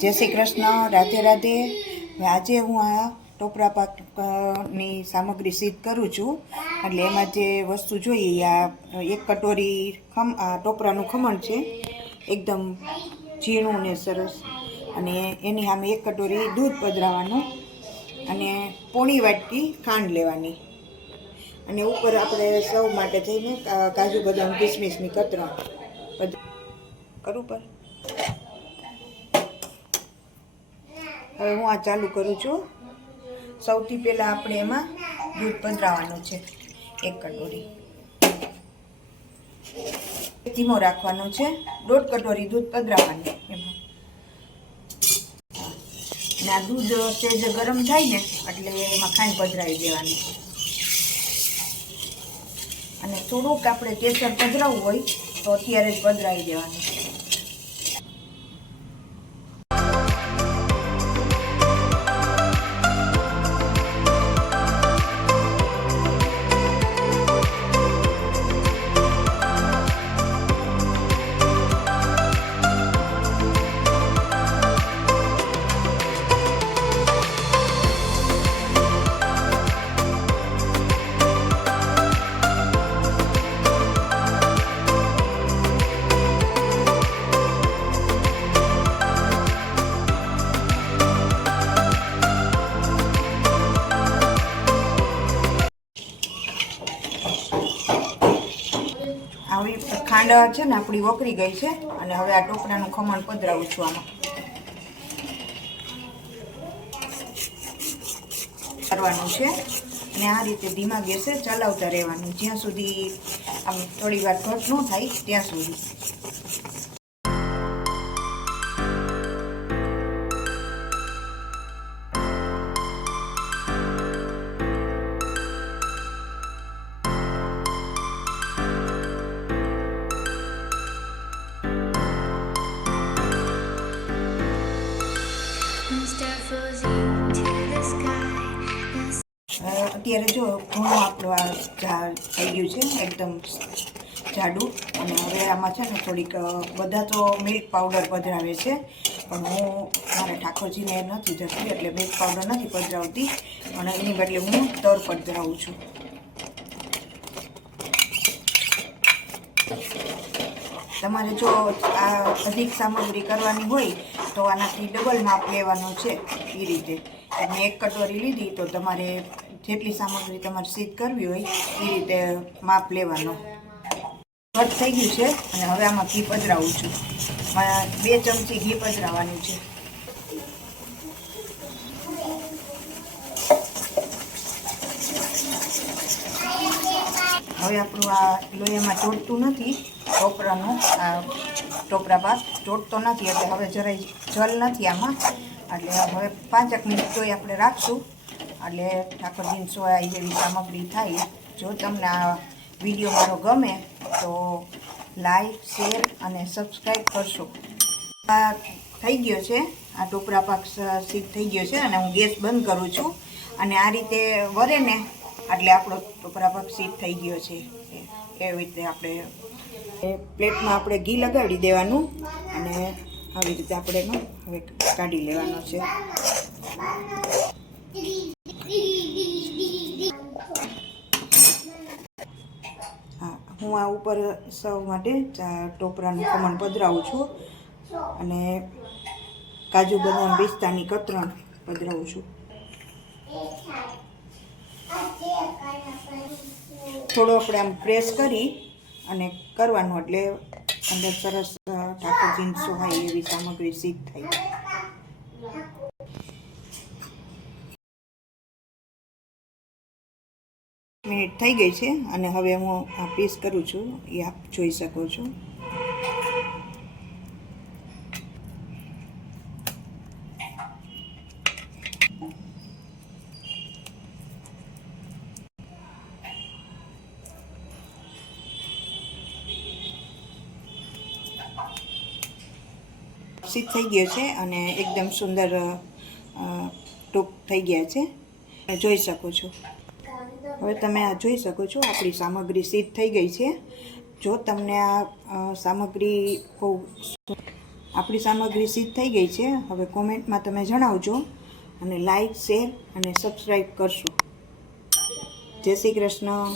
જય શ્રી કૃષ્ણ, રાધે રાધે. આજે હું આ ટોપરા પાકની સામગ્રી સિદ્ધ કરું છું. એટલે એમાં જે વસ્તુ જોઈએ આ 1 કટોરી ટોપરાનું ખમણ છે, એકદમ ઝીણું ને સરસ. અને એની સામે 1 કટોરી દૂધ પધરાવવાનું અને પોણી વાટકી ખાંડ લેવાની. અને ઉપર આપણે સૌ માટે થઈને કાજુ બદામ કિસમિસની કતરણ કરું પર. હવે હું આ ચાલુ કરું છું. સૌથી પહેલાં આપણે એમાં દૂધ પધરાવવાનું છે 1 કટોરી. ધીમો રાખવાનો છે. 1.5 કટોરી દૂધ પધરાવવાનું એમાં. ને આ દૂધ સેજ ગરમ થાય ને એટલે એમાં ખાંડ પધરાવી દેવાની. અને થોડુંક આપણે કેસર પધરાવવું હોય તો અત્યારે જ પધરાવી દેવાનું. આવી ખાંડ છે ને આપણી વપરી ગઈ છે. અને હવે આ ટોપરાનું ખમણ પધરાવું છું આમાં. કરવાનું છે અને આ રીતે ધીમા ગેસે ચલાવતા રહેવાનું જ્યાં સુધી આમ થોડી વાર ઘટ ન થાય ત્યાં સુધી. અત્યારે જો ઘણું આપણું આ થઈ ગયું છે એકદમ જાડું. અને હવે આમાં છે ને થોડીક બધા તો મિલ્ક પાવડર પધરાવે છે, પણ હું મારા ઠાકોરજીને નથી જતી એટલે મિલ્ક પાવડર નથી પધરાવતી, પણ એની બદલે હું તર પધરાવું છું. તમારે જો આ અધિક સામગ્રી કરવાની હોય તો આનાથી ડબલ માપ લેવાનું છે. એ રીતે મેં 1 કટોરી લીધી તો તમારે જેટલી સામગ્રી તમારે સિદ્ધ કરવી હોય એ રીતે માપ લેવાનો. ઘટ થઈ ગયું છે અને હવે આમાં ઘી પધરાવું છું. 2 ચમચી ઘી પધરાવવાનું છે. હવે આપણું આ લોહીમાં ચોટતું નથી ટોપરાનું, આ ટોપરા પાક ચોટતો નથી એટલે હવે જરાય જલ નથી આમાં. એટલે હવે 5 મિનિટ તોય આપણે રાખશું એટલે ઠાકોરજીની સોળાઈ જેવી સામગ્રી થાય. જો તમને આ વિડીયો મારો ગમે તો લાઈક, શેર અને સબસ્ક્રાઈબ કરશો. આ થઈ ગયો છે, આ ટોપરા પાક સિદ્ધ થઈ ગયો છે અને હું ગેસ બંધ કરું છું. અને આ રીતે વરે ને એટલે આપણો ટોપરા પાક સિદ્ધ થઈ ગયો છે. એવી રીતે આપણે પ્લેટમાં આપણે ઘી લગાડી દેવાનું અને આવી રીતે આપણે એમાં હવે કાઢી લેવાનો છે. હા, હું આ ઉપર સૌ માટે ટોપરાનું ખમણ પધરાવું છું અને કાજુ બદામ પિસ્તાની કતરણ પધરાવું છું. થોડો આપણે આમ પ્રેસ કરી અને કરવાનું એટલે અંદર સરસ ઠાકોરજીની સોહાય એવી સામગ્રી સિદ્ધ થાય. મિનિટ થઈ ગઈ છે અને હવે હું આ પીસ કરું છું, એ આપ જોઈ શકો છો. સિદ્ધ થઈ ગયો છે અને એકદમ સુંદર ટોપ થઈ ગયા છે, જોઈ શકો છો. હવે તમે આ જોઈ શકો છો આપણી સામગ્રી સિદ્ધ થઈ ગઈ છે. જો તમને આ સામગ્રી બહુ આપણી સામગ્રી સિદ્ધ થઈ ગઈ છે. હવે કોમેન્ટમાં તમે જણાવજો અને લાઈક, શેર અને સબસ્ક્રાઈબ કરશો. જય શ્રી કૃષ્ણ.